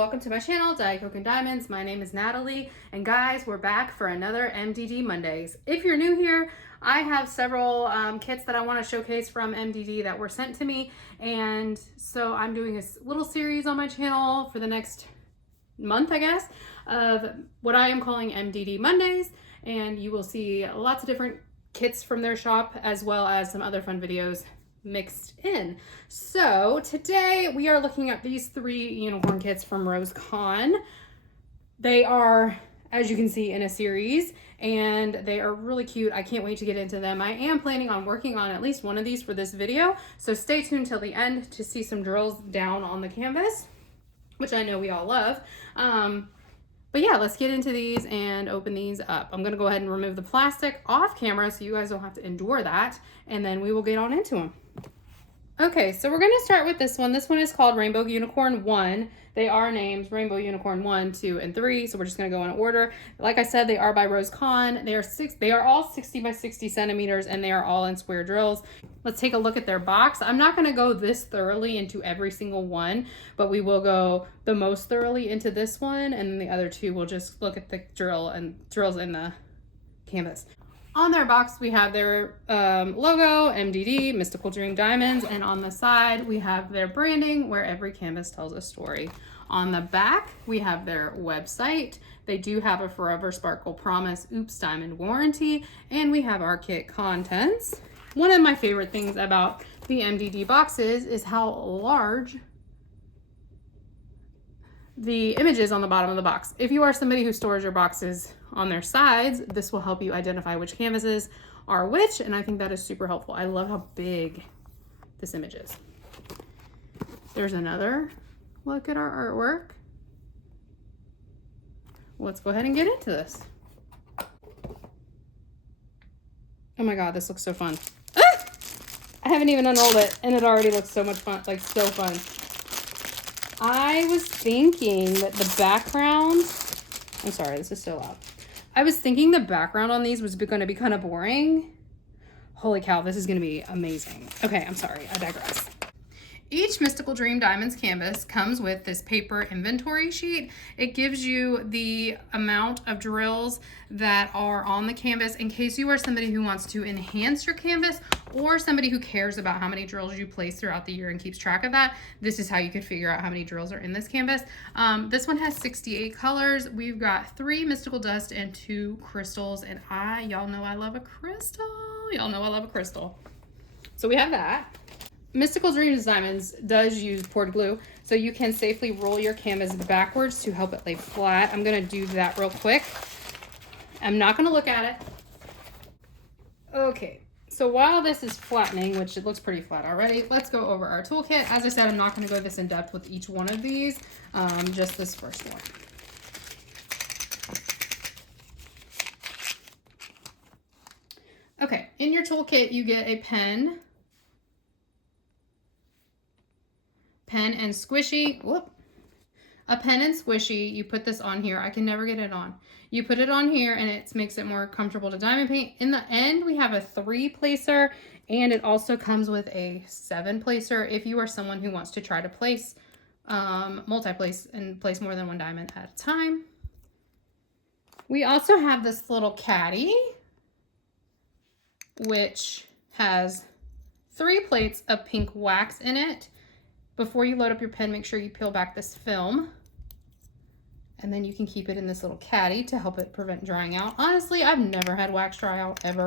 welcome to my channel, dietcoke.and.diamonds. My name is Natalie, and guys, we're back for another MDD Mondays. If you're new here, I have several kits that I want to showcase from MDD that were sent to me, and so I'm doing a little series on my channel for the next month, I guess, of what I am calling MDD Mondays, and you will see lots of different kits from their shop as well as some other fun videos mixed in. So today we are looking at these three unicorn kits from Rose Khan. They are, as you can see, in a series, and they are really cute. I can't wait to get into them. I am planning on working on at least one of these for this video, so stay tuned till the end to see some drills down on the canvas, which I know we all love. But yeah, let's get into these and open these up. I'm gonna go ahead and remove the plastic off camera so you guys don't have to endure that, and then we will get on into them. Okay, so we're gonna start with this one. This one is called Rainbow Unicorn 1. They are named Rainbow Unicorn 1, 2, and 3, so we're just gonna go in order. Like I said, they are by Rose Khan. They are all 60 by 60 centimeters, and they are all in square drills. Let's take a look at their box. I'm not gonna go this thoroughly into every single one, but we will go the most thoroughly into this one, and then the other two we'll just look at the drills in the canvas. On their box, we have their logo, MDD, Mystical Dream Diamonds, and on the side, we have their branding where every canvas tells a story. On the back, we have their website. They do have a Forever Sparkle Promise Oops Diamond warranty, and we have our kit contents. One of my favorite things about the MDD boxes is how large the images on the bottom of the box. If you are somebody who stores your boxes on their sides, this will help you identify which canvases are which, and I think that is super helpful. I love how big this image is. There's another look at our artwork. Let's go ahead and get into this. Oh my god, this looks so fun. Ah! I haven't even unrolled it, and it already looks so much fun, like so fun. I was thinking that the background, I'm sorry, this is so loud. I was thinking the background on these was going to be kind of boring. Holy cow, this is going to be amazing. Okay, I'm sorry, I digress. Each Mystical Dream Diamonds canvas comes with this paper inventory sheet. It gives you the amount of drills that are on the canvas in case you are somebody who wants to enhance your canvas or somebody who cares about how many drills you place throughout the year and keeps track of that. This is how you could figure out how many drills are in this canvas. This one has 68 colors. We've got 3 mystical dust and 2 crystals, and y'all know I love a crystal. Y'all know I love a crystal. So we have that. Mystical Dreams Diamonds does use poured glue, so you can safely roll your canvas backwards to help it lay flat. I'm gonna do that real quick. I'm not gonna look at it. Okay, so while this is flattening, which it looks pretty flat already, let's go over our toolkit. As I said, I'm not gonna go this in depth with each one of these, just this first one. Okay, in your toolkit, you get a pen and squishy, a pen and squishy. You put this on here. I can never get it on. You put it on here and it makes it more comfortable to diamond paint. In the end, we have a 3-placer, and it also comes with a 7-placer if you are someone who wants to try to place, multi-place and place more than one diamond at a time. We also have this little caddy, which has 3 plates of pink wax in it. Before you load up your pen, make sure you peel back this film, and then you can keep it in this little caddy to help it prevent drying out. Honestly, I've never had wax dry out ever,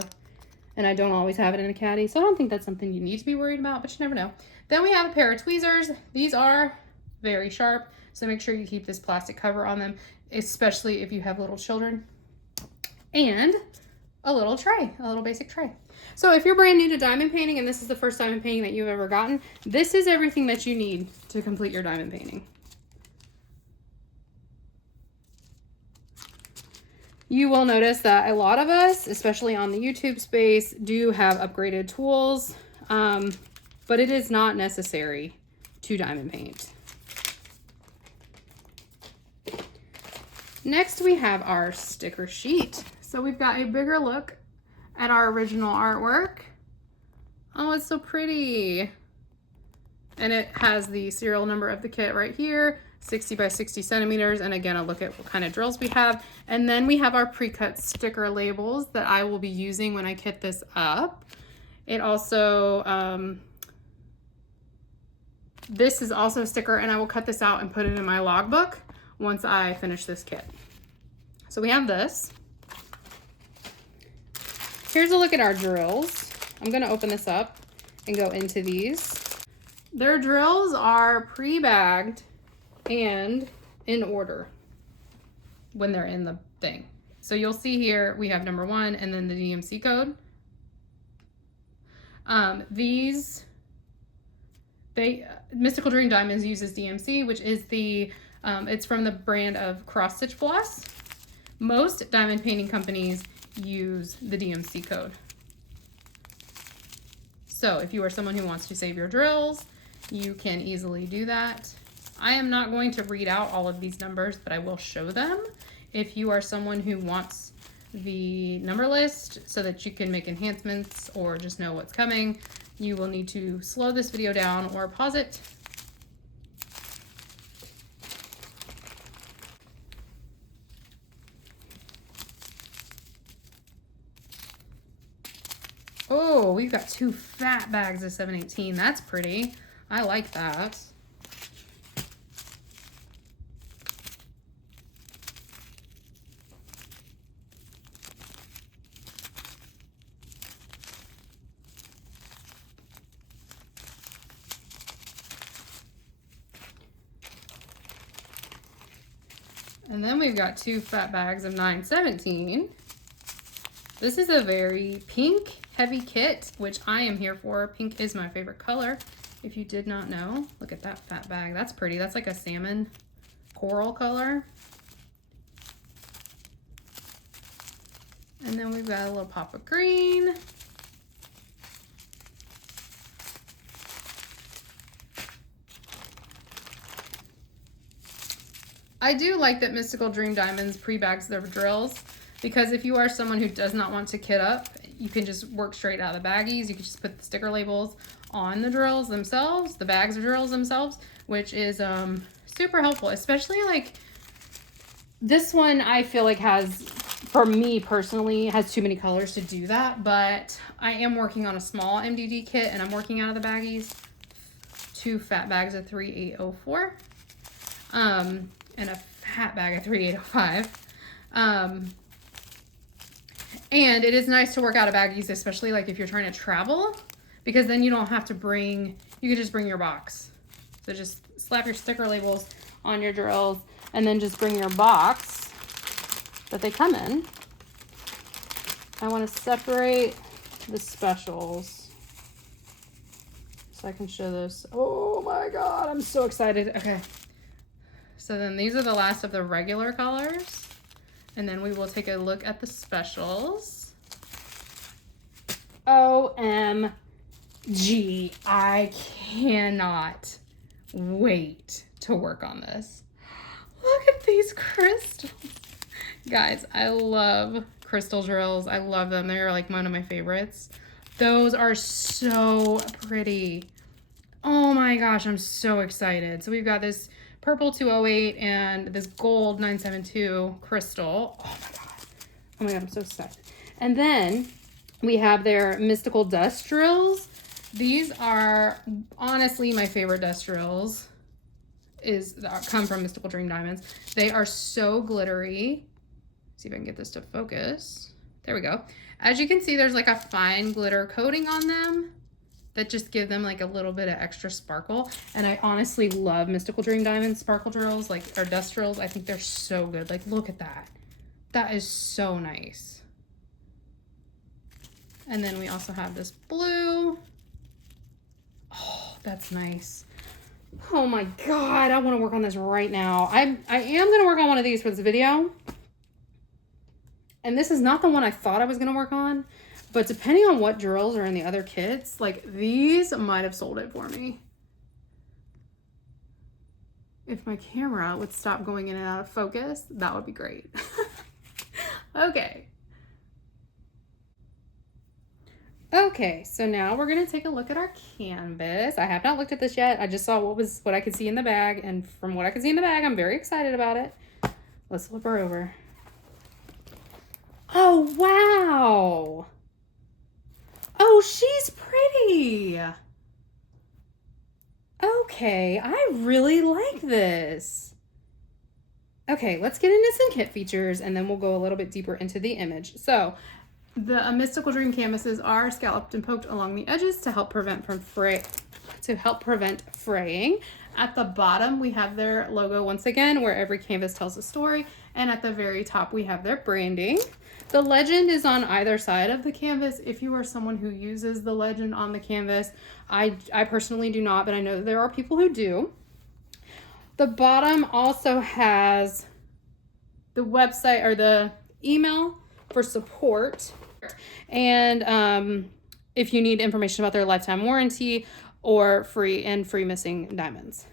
and I don't always have it in a caddy, so I don't think that's something you need to be worried about, but you never know. Then we have a pair of tweezers. These are very sharp, so make sure you keep this plastic cover on them, especially if you have little children. And a little tray, a little basic tray. So if you're brand new to diamond painting and this is the first diamond painting that you've ever gotten, this is everything that you need to complete your diamond painting. You will notice that a lot of us, especially on the YouTube space, do have upgraded tools, but it is not necessary to diamond paint. Next, we have our sticker sheet. So we've got a bigger look at our original artwork. Oh, it's so pretty. And it has the serial number of the kit right here, 60 by 60 centimeters. And again, I'll look at what kind of drills we have. And then we have our pre-cut sticker labels that I will be using when I kit this up. It also, this is also a sticker, and I will cut this out and put it in my logbook once I finish this kit. So we have this. Here's a look at our drills. I'm gonna open this up and go into these. Their drills are pre-bagged and in order when they're in the thing. So you'll see here we have number 1 and then the DMC code. Mystical Dream Diamonds uses DMC, which is it's from the brand of Cross Stitch Floss. Most diamond painting companies use the DMC code. So if you are someone who wants to save your drills, you can easily do that. I am not going to read out all of these numbers, but I will show them. If you are someone who wants the number list so that you can make enhancements or just know what's coming, you will need to slow this video down or pause it. Oh, we've got 2 fat bags of 718. That's pretty. I like that. And then we've got 2 fat bags of 917. This is a very pink heavy kit, which I am here for. Pink is my favorite color. If you did not know, look at that fat bag. That's pretty. That's like a salmon coral color. And then we've got a little pop of green. I do like that Mystical Dream Diamonds pre-bags their drills, because if you are someone who does not want to kit up, you can just work straight out of the baggies. You can just put the sticker labels on the drills themselves, the bags of drills themselves, which is super helpful, especially like this one. I feel like has, for me personally, has too many colors to do that, but I am working on a small MDD kit and I'm working out of the baggies. 2 fat bags of 3804 and a fat bag of 3805. And it is nice to work out of baggies, especially like if you're trying to travel, because then you don't have to you can just bring your box. So just slap your sticker labels on your drills and then just bring your box that they come in. I want to separate the specials so I can show this. Oh my God, I'm so excited. Okay. So then these are the last of the regular colors. And then we will take a look at the specials. OMG, I cannot wait to work on this. Look at these crystals. Guys, I love crystal drills. I love them. They're like one of my favorites. Those are so pretty. Oh my gosh, I'm so excited. So we've got this purple 208 and this gold 972 crystal. Oh my God. Oh my God, I'm so excited. And then we have their mystical dust drills. These are honestly my favorite dust drills come from Mystical Dream Diamonds. They are so glittery. See if I can get this to focus. There we go. As you can see, there's like a fine glitter coating on them that just give them like a little bit of extra sparkle. And I honestly love Mystical Dream Diamonds sparkle drills, or dust drills. I think they're so good. Like, look at that. That is so nice. And then we also have this blue. Oh, that's nice. Oh my God, I want to work on this right now. I am going to work on one of these for this video. And this is not the one I thought I was going to work on. But depending on what drills are in the other kits, like these might have sold it for me. If my camera would stop going in and out of focus, that would be great. Okay. Okay, so now we're gonna take a look at our canvas. I have not looked at this yet. I just saw what I could see in the bag, and from what I could see in the bag, I'm very excited about it. Let's flip her over. Oh, wow. Oh, she's pretty. Okay, I really like this. Okay, let's get into some kit features and then we'll go a little bit deeper into the image. So, the Mystical Dream canvases are scalloped and poked along the edges to help prevent fraying. At the bottom, we have their logo once again, where every canvas tells a story, and at the very top, we have their branding. The legend is on either side of the canvas. If you are someone who uses the legend on the canvas, I personally do not, but I know that there are people who do. The bottom also has the website or the email for support, and if you need information about their lifetime warranty or free missing diamonds.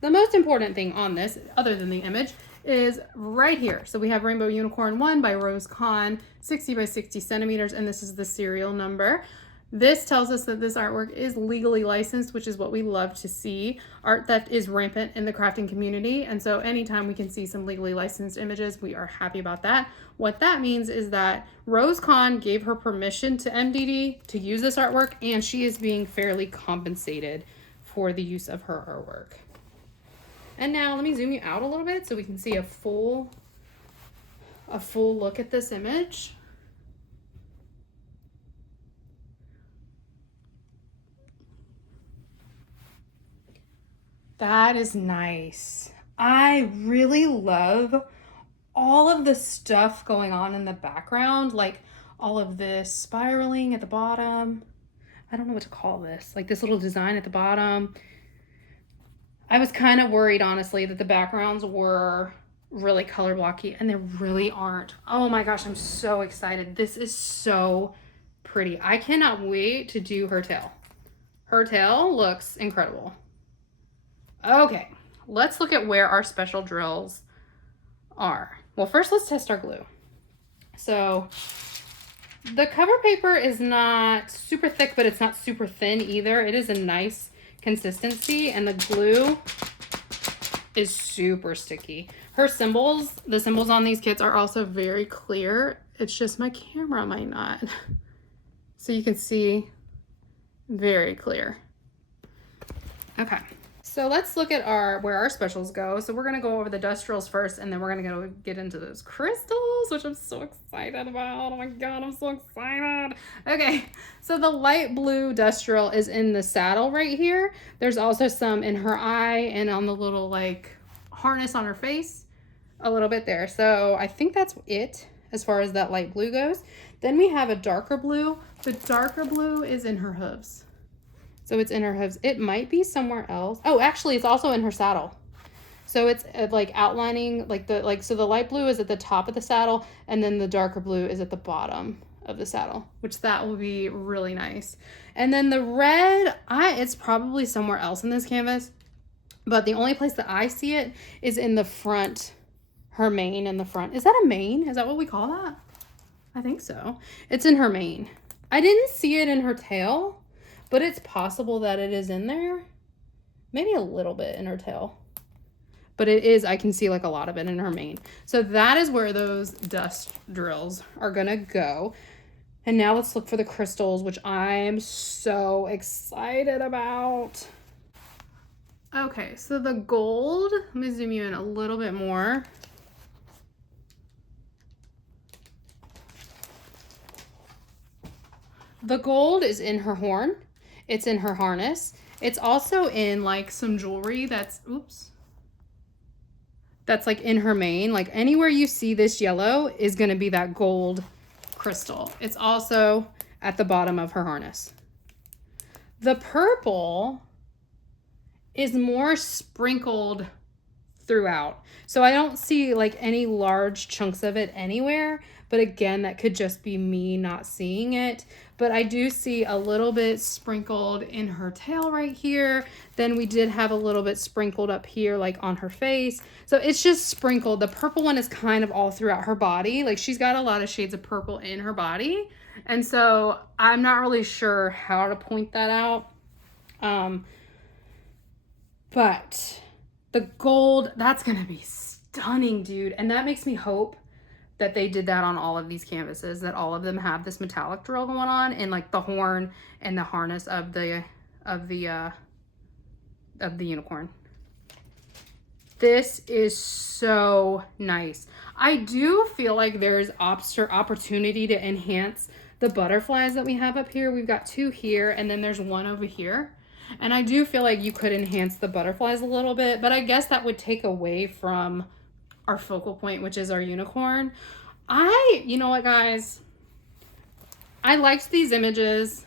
The most important thing on this, other than the image, is right here. So we have Rainbow Unicorn 1 by Rose Khan, 60 by 60 centimeters, and this is the serial number. This tells us that this artwork is legally licensed, which is what we love to see. Art theft is rampant in the crafting community, and so anytime we can see some legally licensed images, we are happy about that. What that means is that Rose Khan gave her permission to MDD to use this artwork, and she is being fairly compensated for the use of her artwork. And now let me zoom you out a little bit so we can see a full look at this image. That is nice. I really love all of the stuff going on in the background, like all of this spiraling at the bottom. I don't know what to call this, like this little design at the bottom. I was kind of worried, honestly, that the backgrounds were really color blocky, and they really aren't. Oh my gosh, I'm so excited. This is so pretty. I cannot wait to do her tail. Her tail looks incredible. Okay, let's look at where our special drills are. Well, first let's test our glue. So the cover paper is not super thick, but it's not super thin either. It is a nice consistency, and the glue is super sticky. Her symbols, the symbols on these kits are also very clear. It's just my camera might not. So you can see very clear. Okay. So let's look at where our specials go. So we're gonna go over the dust drills first, and then we're gonna get into those crystals, which I'm so excited about. Oh my God, I'm so excited. Okay, so the light blue dust drill is in the saddle right here. There's also some in her eye and on the little like harness on her face, a little bit there. So I think that's it as far as that light blue goes. Then we have a darker blue. The darker blue is in her hooves. So it's in her hooves. It might be somewhere else. Oh, actually, it's also in her saddle. So it's like outlining so the light blue is at the top of the saddle, and then the darker blue is at the bottom of the saddle, which that will be really nice. And then the red, it's probably somewhere else in this canvas, but the only place that I see it is in the front, her mane in the front. Is that a mane? Is that what we call that? I think so. It's in her mane. I didn't see it in her tail, but it's possible that it is in there. Maybe a little bit in her tail. But it is, I can see like a lot of it in her mane. So that is where those dust drills are gonna go. And now let's look for the crystals, which I'm so excited about. Okay, so the gold, let me zoom you in a little bit more. The gold is in her horn. It's in her harness. It's also in like some jewelry that's like in her mane. Like anywhere you see this yellow is going to be that gold crystal. It's also at the bottom of her harness. The purple is more sprinkled throughout. So I don't see like any large chunks of it anywhere, but again, that could just be me not seeing it. But I do see a little bit sprinkled in her tail right here. Then we did have a little bit sprinkled up here, like on her face. So it's just sprinkled. The purple one is kind of all throughout her body. Like she's got a lot of shades of purple in her body. And so I'm not really sure how to point that out. But the gold, that's going to be stunning, dude. And that makes me hope that they did that on all of these canvases, that all of them have this metallic drill going on, and like the horn and the harness of the unicorn. This is so nice. I do feel like there's opportunity to enhance the butterflies that we have up here. We've got 2 here, and then there's 1 over here. And I do feel like you could enhance the butterflies a little bit, but I guess that would take away from our focal point, which is our unicorn. You know what, guys? I liked these images,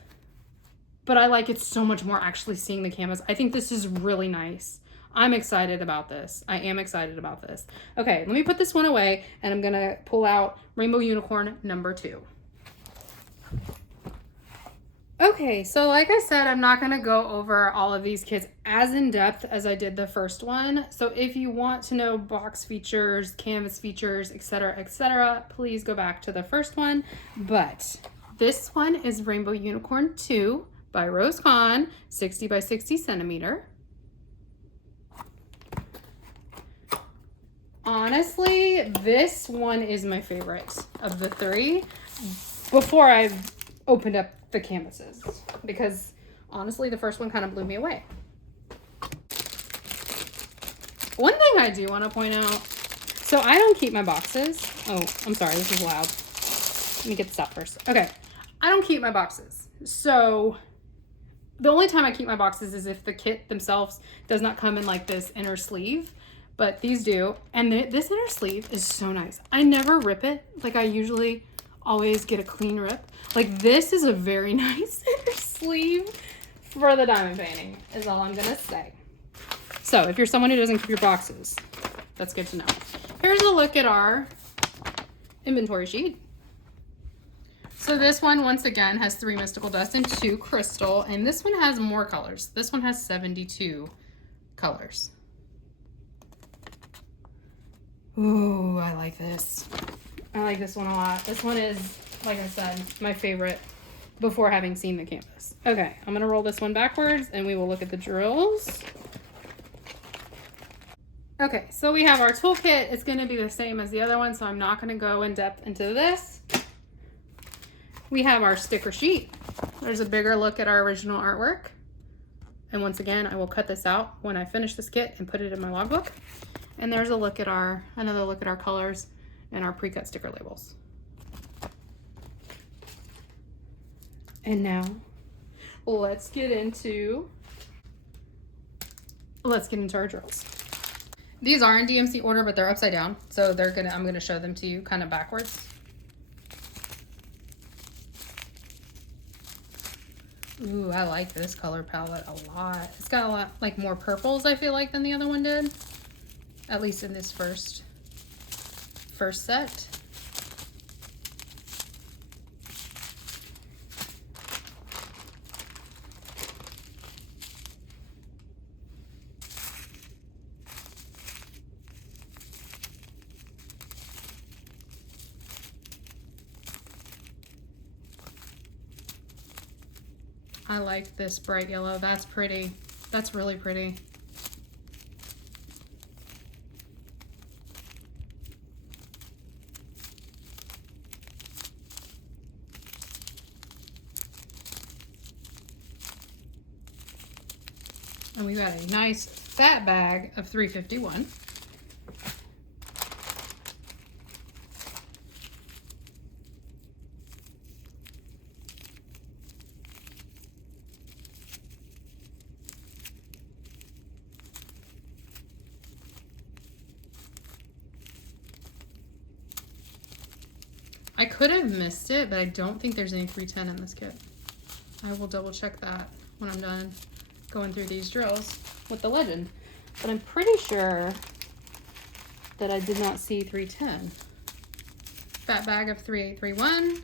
but I like it so much more actually seeing the canvas. I think this is really nice. I'm excited about this. I am excited about this. Okay, let me put this one away, and I'm gonna pull out Rainbow Unicorn number 2. Okay, so like I said, I'm not gonna go over all of these kits as in depth as I did the first one. So if you want to know box features, canvas features, etc., please go back to the first one. But this one is Rainbow Unicorn 2 by Rose Khan, 60 by 60 centimeter. Honestly, this one is my favorite of the 3 before I've opened up the canvases, because honestly the first one kind of blew me away. One thing I do want to point out, so I don't keep my boxes. Oh, I'm sorry, this is loud. Let me get this out first. Okay, I don't keep my boxes. So the only time I keep my boxes is if the kit themselves does not come in like this inner sleeve, but these do. And this inner sleeve is so nice. I never rip it. Like I usually always get a clean rip. Like this is a very nice inner sleeve for the diamond painting, is all I'm gonna say. So if you're someone who doesn't keep your boxes, that's good to know. Here's a look at our inventory sheet. So this one, once again, has 3 mystical dust and 2 crystal, and this one has more colors. This one has 72 colors. Ooh, I like this. I like this one a lot. This one is, like I said, my favorite before having seen the canvas. Okay, I'm gonna roll this one backwards and we will look at the drills. Okay, so we have our toolkit. It's gonna be the same as the other one, so I'm not gonna go in depth into this. We have our sticker sheet. There's a bigger look at our original artwork. And once again, I will cut this out when I finish this kit and put it in my logbook. And there's another look at our colors and our pre-cut sticker labels. And now let's get into our drills. These are in DMC order, but they're upside down. So I'm gonna show them to you kind of backwards. Ooh, I like this color palette a lot. It's got a lot like more purples, I feel like, than the other one did. At least in this first set. I like this bright yellow. That's pretty. That's really pretty. And we got a nice fat bag of 351. I could have missed it, but I don't think there's any 310 in this kit. I will double check that when I'm done going through these drills with the legend. But I'm pretty sure that I did not see 310. Fat bag of 3831.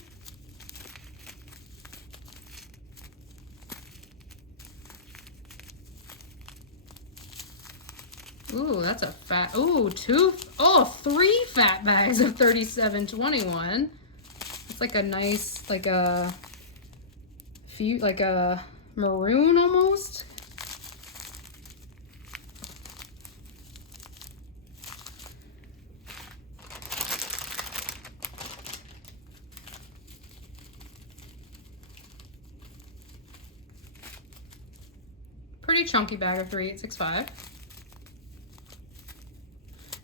Ooh, that's a fat, ooh, 3 fat bags of 3721. It's like a nice, like a maroon almost. Pretty chunky bag of 3865.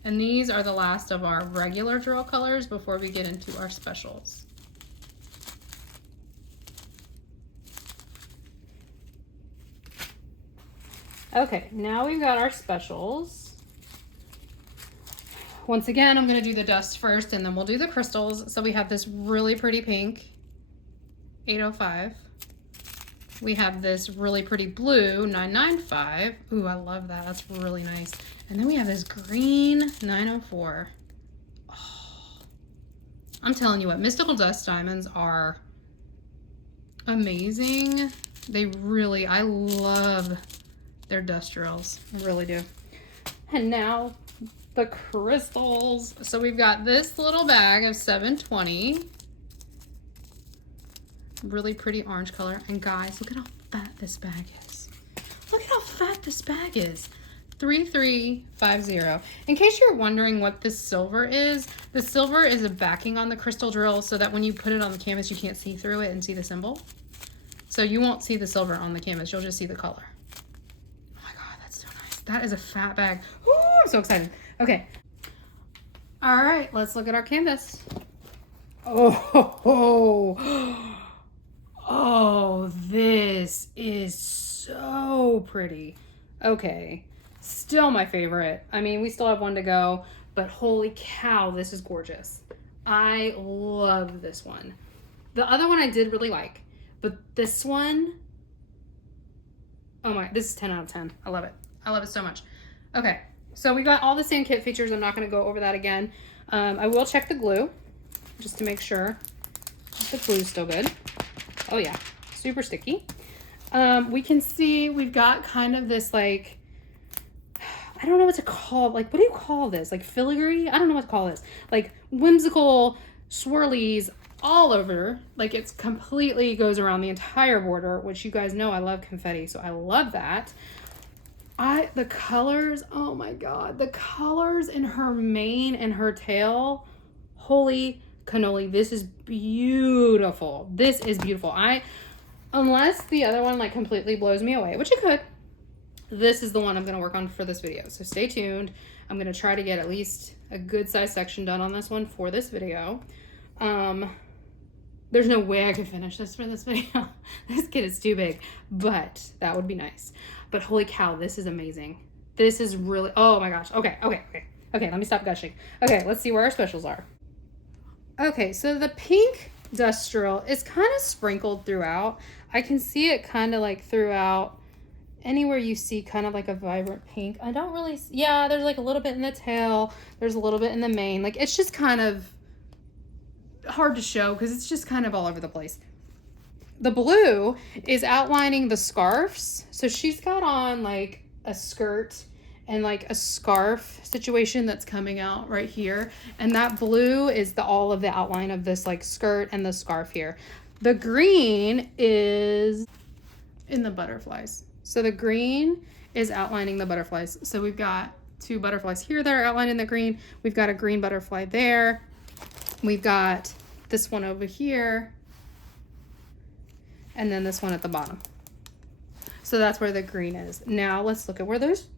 And these are the last of our regular drill colors before we get into our specials. Okay, now we've got our specials. Once again, I'm gonna do the dust first and then we'll do the crystals. So we have this really pretty pink, 805. We have this really pretty blue, 995. Ooh, I love that. That's really nice. And then we have this green, 904. Oh, I'm telling you what, mystical dust diamonds are amazing. They really, I love their dust drills. I really do. And now the crystals. So we've got this little bag of 720. Really pretty orange color. And guys, look at how fat this bag is. Look at how fat this bag is. 3350. In case you're wondering what this silver is, the silver is a backing on the crystal drill so that when you put it on the canvas, you can't see through it and see the symbol. So you won't see the silver on the canvas. You'll just see the color. Oh my God, that's so nice. That is a fat bag. Ooh, I'm so excited. Okay. All right, let's look at our canvas. Oh, oh, this is so pretty. Okay, still my favorite. I mean, we still have one to go, but holy cow, this is gorgeous. I love this one. The other one I did really like, but this one, oh my, this is 10 out of 10. I love it. I love it so much. Okay, so we got all the same kit features. I'm not gonna go over that again. I will check the glue just to make sure the glue's still good. Oh yeah, super sticky. We can see we've got kind of this like, I don't know what to call, like, what do you call this? Like filigree? I don't know what to call this. Like whimsical swirlies all over. Like it's completely goes around the entire border, which you guys know I love confetti, so I love that. The colors, oh my God, the colors in her mane and her tail, holy cannoli, this is beautiful. This is beautiful. Unless the other one like completely blows me away, which it could, this is the one I'm going to work on for this video. So stay tuned. I'm going to try to get at least a good size section done on this one for this video. There's no way I could finish this for this video. This kit is too big, but that would be nice. But holy cow, this is amazing. This is really, oh my gosh. Okay, let me stop gushing. Okay, let's see where our specials are. Okay, so the pink dust drill is kind of sprinkled throughout. I can see it kind of like throughout anywhere you see kind of like a vibrant pink. I don't really, yeah, there's like a little bit in the tail. There's a little bit in the mane. Like it's just kind of hard to show because it's just kind of all over the place. The blue is outlining the scarves. So she's got on like a skirt and like a scarf situation that's coming out right here. And that blue is all of the outline of this like skirt and the scarf here. The green is in the butterflies. So the green is outlining the butterflies. So we've got two butterflies here that are outlined in the green. We've got a green butterfly there. We've got this one over here. And then this one at the bottom. So that's where the green is. Now let's look at where those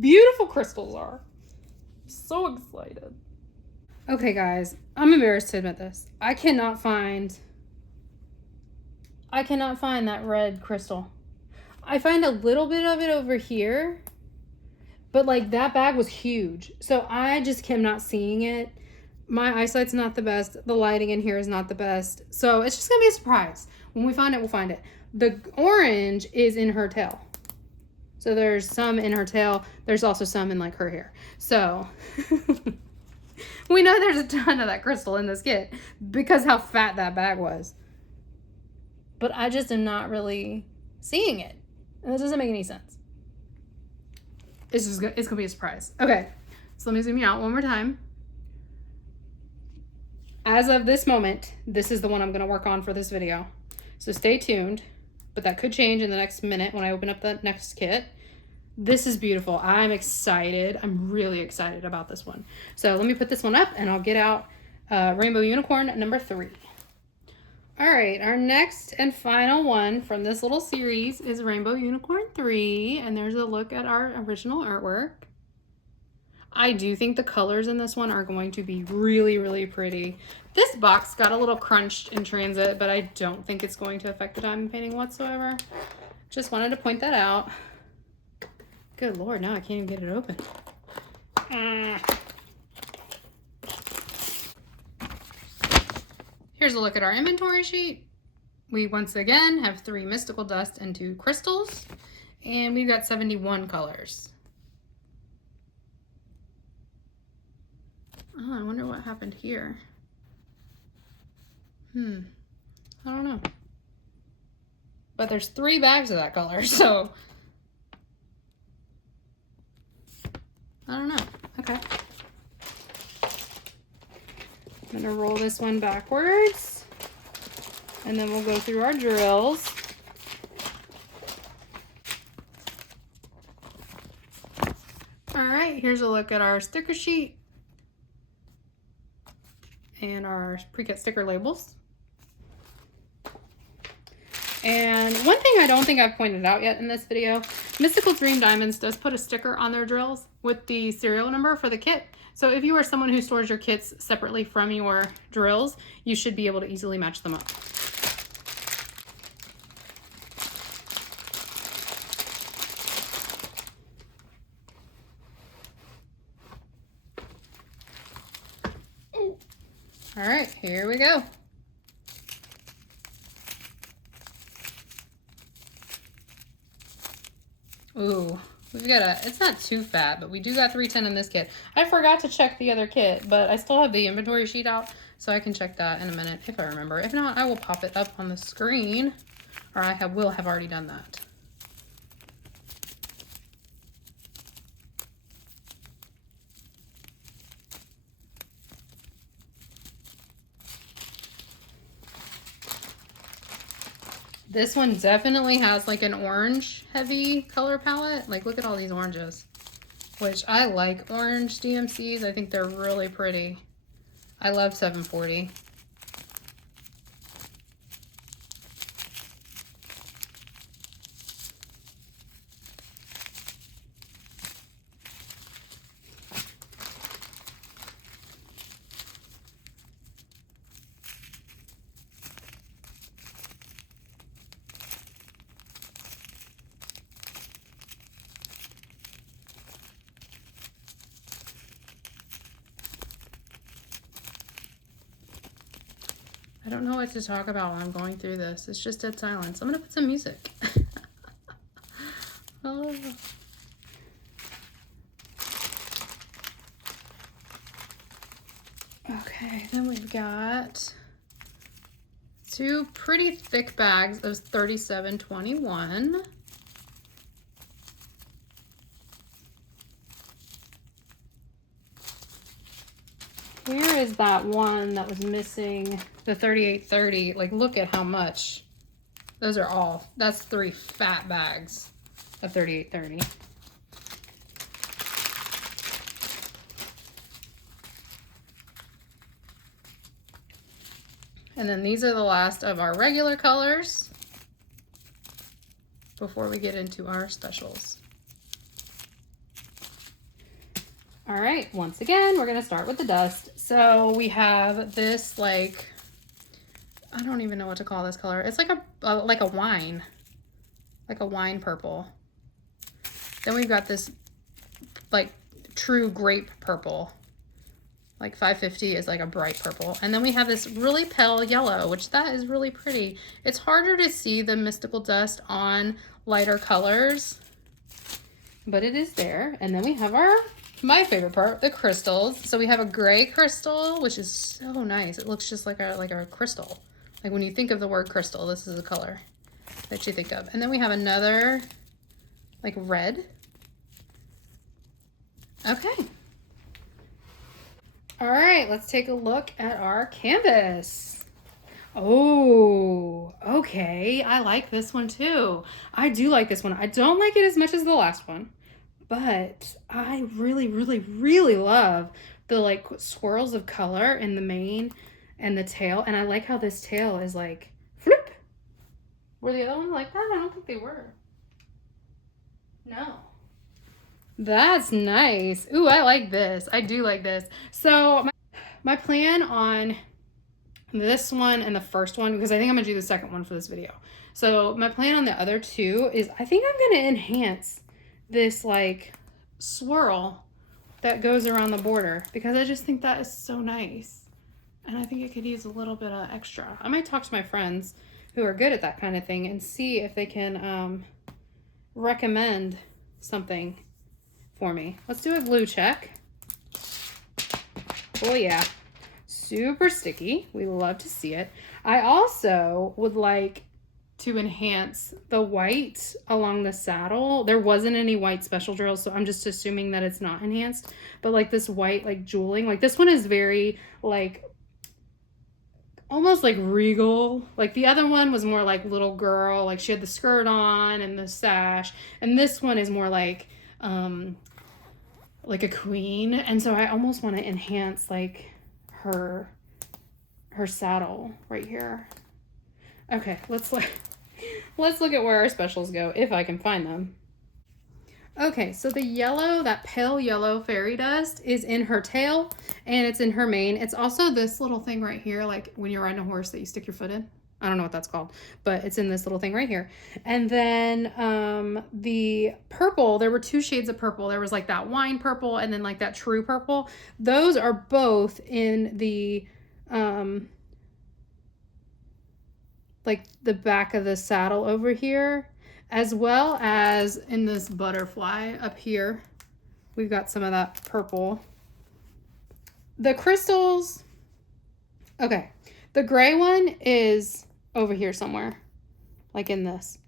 beautiful crystals are. I'm so excited. Okay guys, I'm embarrassed to admit this. I cannot find that red crystal. I find a little bit of it over here, but like that bag was huge. So I just am not seeing it. My eyesight's not the best. The lighting in here is not the best. So it's just gonna be a surprise. When we find it, we'll find it. The orange is in her tail. So there's some in her tail. There's also some in like her hair. So we know there's a ton of that crystal in this kit because how fat that bag was. But I just am not really seeing it. And this doesn't make any sense. It's gonna be a surprise. Okay, so let me zoom you out one more time. As of this moment, this is the one I'm going to work on for this video. So stay tuned, but that could change in the next minute when I open up the next kit. This is beautiful. I'm excited. I'm really excited about this one. So let me put this one up and I'll get out Rainbow Unicorn number 3. All right, our next and final one from this little series is Rainbow Unicorn 3, and there's a look at our original artwork. I do think the colors in this one are going to be really, really pretty. This box got a little crunched in transit, but I don't think it's going to affect the diamond painting whatsoever. Just wanted to point that out. Good Lord, now I can't even get it open. Here's a look at our inventory sheet. We once again have 3 mystical dust and 2 crystals, and we've got 71 colors. Oh, I wonder what happened here. I don't know. But there's 3 bags of that color, so I don't know. Okay. I'm gonna roll this one backwards, and then we'll go through our drills. All right, here's a look at our sticker sheet and our pre-cut sticker labels. And one thing I don't think I've pointed out yet in this video, Mystical Dream Diamonds does put a sticker on their drills with the serial number for the kit. So if you are someone who stores your kits separately from your drills, you should be able to easily match them up. All right, here we go. Ooh, we've got it's not too fat, but we do got 310 in this kit. I forgot to check the other kit, but I still have the inventory sheet out, so I can check that in a minute if I remember. If not, I will pop it up on the screen, or I will have already done that. This one definitely has like an orange heavy color palette. Like, look at all these oranges, which I like orange DMCs. I think they're really pretty. I love 740. I don't know what to talk about while I'm going through this. It's just dead silence. I'm gonna put some music. Oh. Okay, then we've got 2 pretty thick bags of 3721. Where is that one that was missing the 3830? Like, look at how much. Those are all, that's 3 fat bags of 3830. And then these are the last of our regular colors before we get into our specials. All right, once again, we're gonna start with the dust. So we have this, like, I don't even know what to call this color. It's like a wine purple. Then we've got this like true grape purple. Like 550 is like a bright purple. And then we have this really pale yellow, which that is really pretty. It's harder to see the mystical dust on lighter colors, but it is there. And then we have my favorite part, the crystals. So we have a gray crystal, which is so nice. It looks just like a crystal. Like, when you think of the word crystal, this is the color that you think of. And then we have another like red. Okay. All right, let's take a look at our canvas. Oh, okay. I like this one too. I do like this one. I don't like it as much as the last one, but I really, really, really love the like swirls of color in the mane and the tail. And I like how this tail is like flip. Were the other ones like that? I don't think they were. No. That's nice. Ooh, I like this. I do like this. So my plan on this one and the first one, because I think I'm gonna do the second one for this video. So my plan on the other two is I think I'm gonna enhance this like swirl that goes around the border, because I just think that is so nice. And I think it could use a little bit of extra. I might talk to my friends who are good at that kind of thing and see if they can recommend something for me. Let's do a glue check. Oh yeah. Super sticky. We love to see it. I also would like to enhance the white along the saddle. There wasn't any white special drills, so I'm just assuming that it's not enhanced. But like this white, like jeweling, like this one is very like almost like regal. Like the other one was more like little girl, like she had the skirt on and the sash, and this one is more like a queen. And so I almost want to enhance like her saddle right here. Okay, let's look at where our specials go, if I can find them. Okay, so the yellow, that pale yellow fairy dust is in her tail and it's in her mane. It's also this little thing right here, like when you're riding a horse that you stick your foot in. I don't know what that's called, but it's in this little thing right here. And then the purple, there were two shades of purple. There was like that wine purple and then like that true purple. Those are both in the like the back of the saddle over here, as well as in this butterfly up here. We've got some of that purple. The crystals, okay, the gray one is over here somewhere, like in this.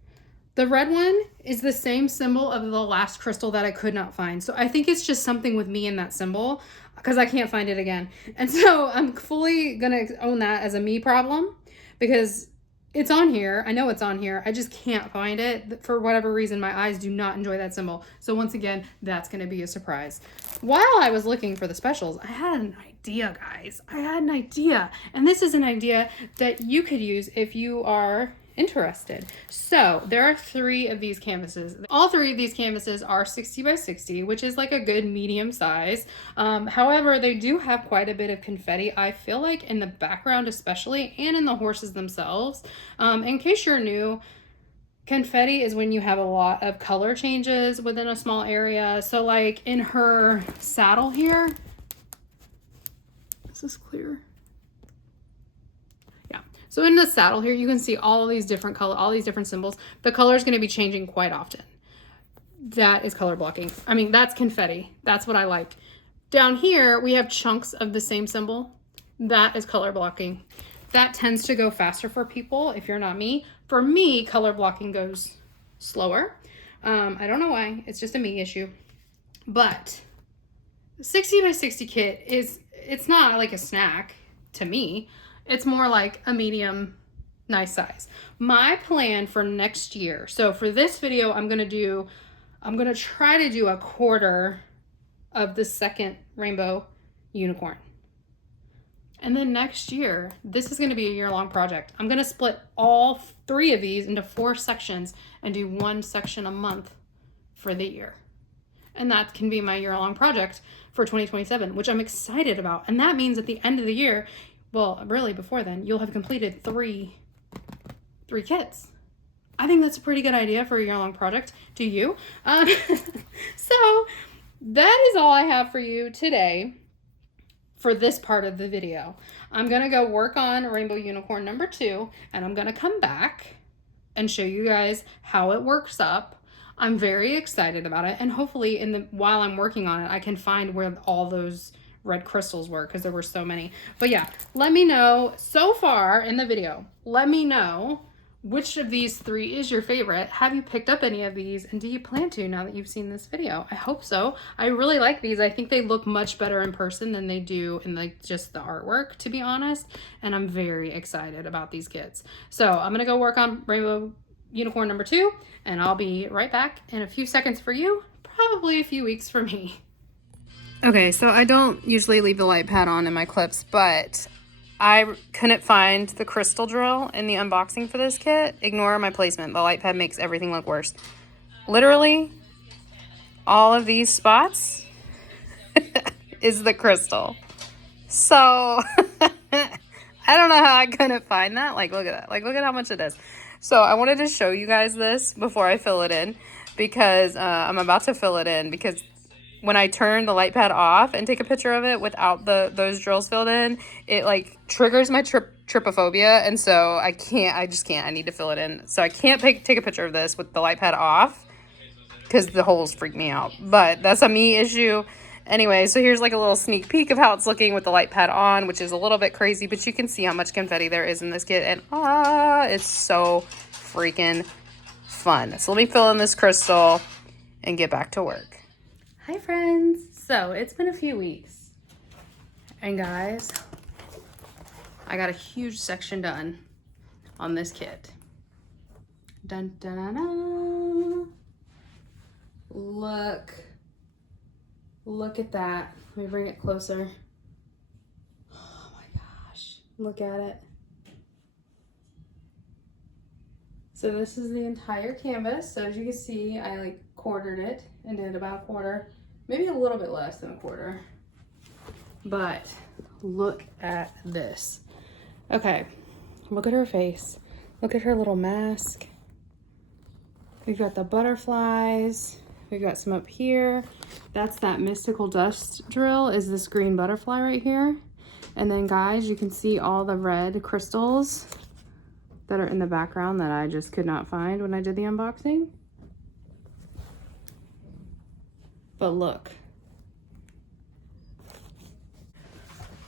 The red one is the same symbol of the last crystal that I could not find. So I think it's just something with me in that symbol, because I can't find it again. And so I'm fully gonna own that as a me problem, because it's on here. I know it's on here. I just can't find it. For whatever reason, my eyes do not enjoy that symbol. So once again, that's going to be a surprise. While I was looking for the specials, I had an idea, guys. I had an idea. And this is an idea that you could use if you are interested. So there are 3 of these canvases. All 3 of these canvases are 60 by 60, which is like a good medium size. However, they do have quite a bit of confetti, I feel like, in the background especially, and in the horses themselves. In case you're new, confetti is when you have a lot of color changes within a small area. So like in her saddle here, is this clear? So in the saddle here, you can see all these different color, all these different symbols. The color is going to be changing quite often. That is color blocking. I mean, that's confetti. That's what I like. Down here, we have chunks of the same symbol. That is color blocking. That tends to go faster for people if you're not me. For me, color blocking goes slower. I don't know why. It's just a me issue. But 60 by 60 kit it's not like a snack to me. It's more like a medium, nice size. My plan for next year, so for this video, I'm gonna try to do a quarter of the second rainbow unicorn. And then next year, this is gonna be a year-long project. I'm gonna split all 3 of these into 4 sections and do 1 section a month for the year. And that can be my year-long project for 2027, which I'm excited about. And that means at the end of the year, well, really before then, you'll have completed 3 kits. I think that's a pretty good idea for a year-long project. Do you? So that is all I have for you today for this part of the video. I'm going to go work on Rainbow Unicorn number 2, and I'm going to come back and show you guys how it works up. I'm very excited about it, and hopefully while I'm working on it, I can find where all those red crystals were, because there were so many. But yeah, let me know so far in the video, let me know which of these 3 is your favorite? Have you picked up any of these? And do you plan to now that you've seen this video? I hope so. I really like these. I think they look much better in person than they do in like just the artwork, to be honest. And I'm very excited about these kits. So I'm gonna go work on Rainbow Unicorn number 2, and I'll be right back in a few seconds for you, probably a few weeks for me. Okay, so I don't usually leave the light pad on in my clips, but I couldn't find the crystal drill in the unboxing for this kit. Ignore my placement. The light pad makes everything look worse. Literally, all of these spots is the crystal. So, I don't know how I couldn't find that. Like, look at that. Like, look at how much it is. So, I wanted to show you guys this before I fill it in, because I'm about to fill it in, because when I turn the light pad off and take a picture of it without those drills filled in, it like triggers my trypophobia, and so I just can't. I need to fill it in. So I can't take a picture of this with the light pad off because the holes freak me out. But that's a me issue. Anyway, so here's like a little sneak peek of how it's looking with the light pad on, which is a little bit crazy, but you can see how much confetti there is in this kit, and it's so freaking fun. So let me fill in this crystal and get back to work. Hi friends. So it's been a few weeks, and guys, I got a huge section done on this kit. Dun dun dun dun. Look at that. Let me bring it closer. Oh my gosh, look at it. So this is the entire canvas. So as you can see, I like quartered it and did about a quarter, maybe a little bit less than a quarter. But look at this. Okay, look at her face. Look at her little mask. We've got the butterflies. We've got some up here. That's that mystical dust drill, is this green butterfly right here. And then guys, you can see all the red crystals that are in the background that I just could not find when I did the unboxing. But look.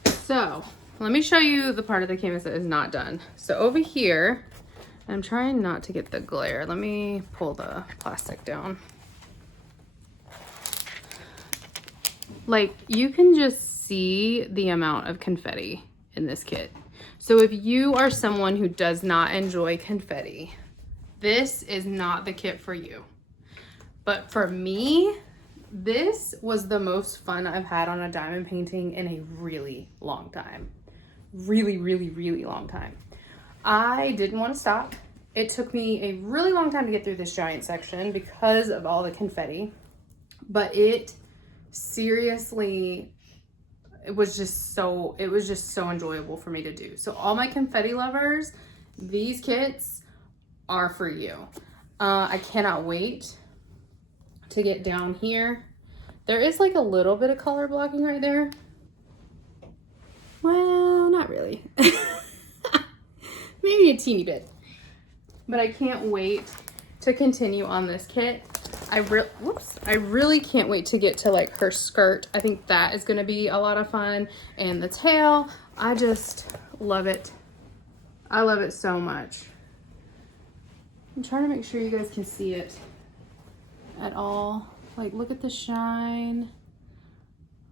So let me show you the part of the canvas that is not done. So over here, I'm trying not to get the glare. Let me pull the plastic down. Like, you can just see the amount of confetti in this kit. So if you are someone who does not enjoy confetti, this is not the kit for you. But for me, this was the most fun I've had on a diamond painting in a really long time. Really, really, really long time. I didn't want to stop. It took me a really long time to get through this giant section because of all the confetti, but it seriously, it was just so enjoyable for me to do. So all my confetti lovers, these kits are for you. I cannot wait to get down here. There is like a little bit of color blocking right there. Well, not really. Maybe a teeny bit. But I can't wait to continue on this kit. I really can't wait to get to like her skirt. I think that is going to be a lot of fun. And the tail, I just love it. I love it so much. I'm trying to make sure you guys can see it at all. Like, look at the shine.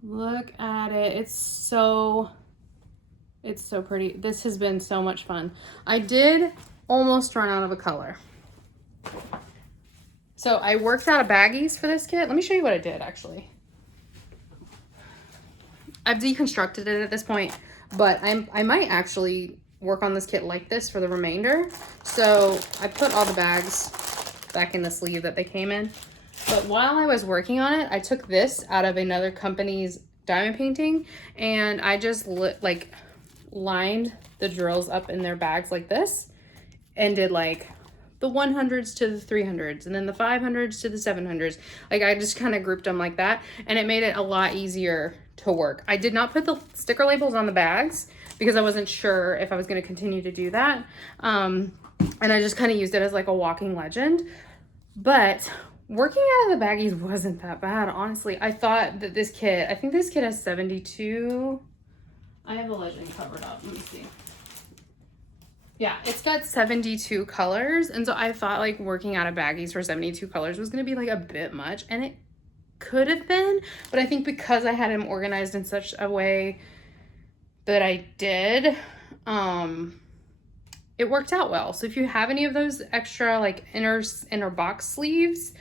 Look at it. It's so pretty. This has been so much fun. I did almost run out of a color. So I worked out of baggies for this kit. Let me show you what I did, actually. I've deconstructed it at this point, but I might actually work on this kit like this for the remainder. So I put all the bags back in the sleeve that they came in. But while I was working on it, I took this out of another company's diamond painting, and I just lined the drills up in their bags like this and did like the 100s to the 300s and then the 500s to the 700s. Like, I just kind of grouped them like that, and it made it a lot easier to work. I did not put the sticker labels on the bags because I wasn't sure if I was going to continue to do that. And I just kind of used it as like a walking legend. But working out of the baggies wasn't that bad, honestly. I thought that this kit, I think this kit has 72. I have the legend covered up. Let me see. Yeah, it's got 72 colors. And so I thought like working out of baggies for 72 colors was going to be like a bit much. And it could have been. But I think because I had him organized in such a way that I did, it worked out well. So if you have any of those extra like inner box sleeves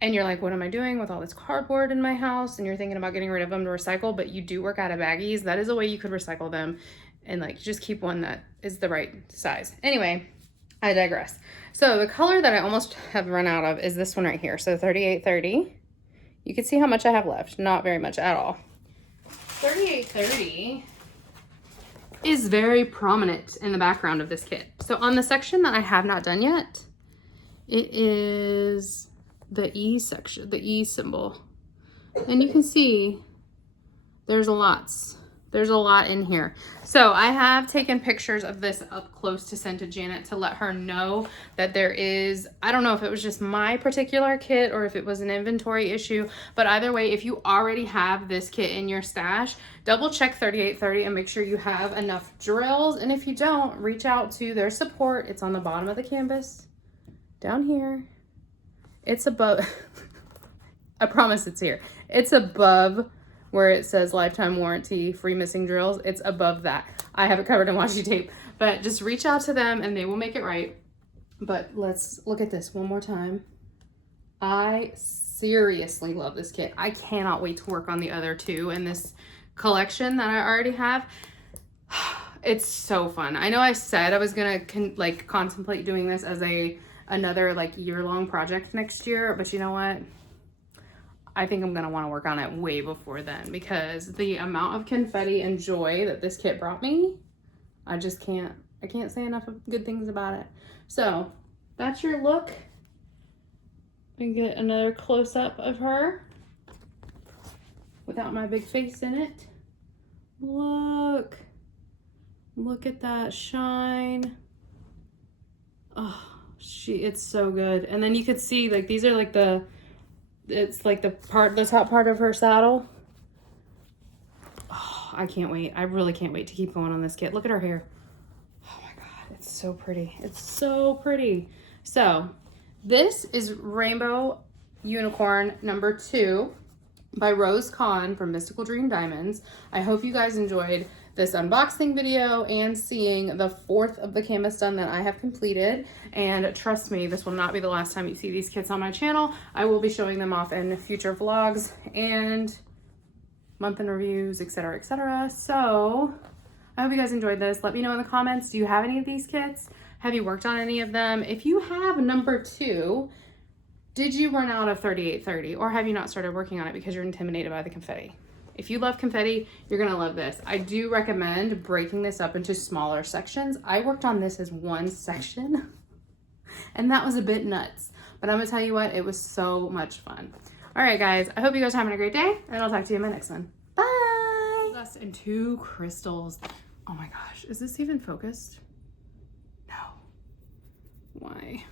and you're like, what am I doing with all this cardboard in my house? And you're thinking about getting rid of them to recycle, but you do work out of baggies, that is a way you could recycle them and like just keep one that is the right size. Anyway, I digress. So the color that I almost have run out of is this one right here. So 3830. You can see how much I have left. Not very much at all. 3830 is very prominent in the background of this kit. So on the section that I have not done yet, it is the E section, the E symbol. And you can see there's a lot in here. So I have taken pictures of this up close to send to Janet to let her know that there is, I don't know if it was just my particular kit or if it was an inventory issue, but either way, if you already have this kit in your stash, double check 3830 and make sure you have enough drills. And if you don't, reach out to their support. It's on the bottom of the canvas down here. It's above, I promise it's here. It's above where it says lifetime warranty, free missing drills. It's above that. I have it covered in washi tape, but just reach out to them and they will make it right. But let's look at this one more time. I seriously love this kit. I cannot wait to work on the other two in this collection that I already have. It's so fun. I know I said I was gonna contemplate doing this as another like year-long project next year, but you know what? I think I'm gonna want to work on it way before then because the amount of confetti and joy that this kit brought me, I can't say enough of good things about it. So that's your look. And get another close-up of her without my big face in it. Look at that shine. Oh, it's so good. And then you could see like these are like it's like the top part of her saddle. Oh, I can't wait. I really can't wait to keep going on this kit. Look at her hair. Oh my God, it's so pretty. It's so pretty. So this is Rainbow Unicorn number 2 by Rose Khan from Mystical Dream Diamonds. I hope you guys enjoyed this unboxing video and seeing the 4th of the canvas done that I have completed. And trust me, this will not be the last time you see these kits on my channel. I will be showing them off in future vlogs and month in reviews, etc., etc. So I hope you guys enjoyed this. Let me know in the comments, do you have any of these kits? Have you worked on any of them? If you have number 2, did you run out of 3830 or have you not started working on it because you're intimidated by the confetti? If you love confetti, you're gonna love this. I do recommend breaking this up into smaller sections. I worked on this as one section and that was a bit nuts, but I'm gonna tell you what, it was so much fun. All right, guys, I hope you guys are having a great day and I'll talk to you in my next one. Bye. Dust and 2 crystals. Oh my gosh, is this even focused? No. Why?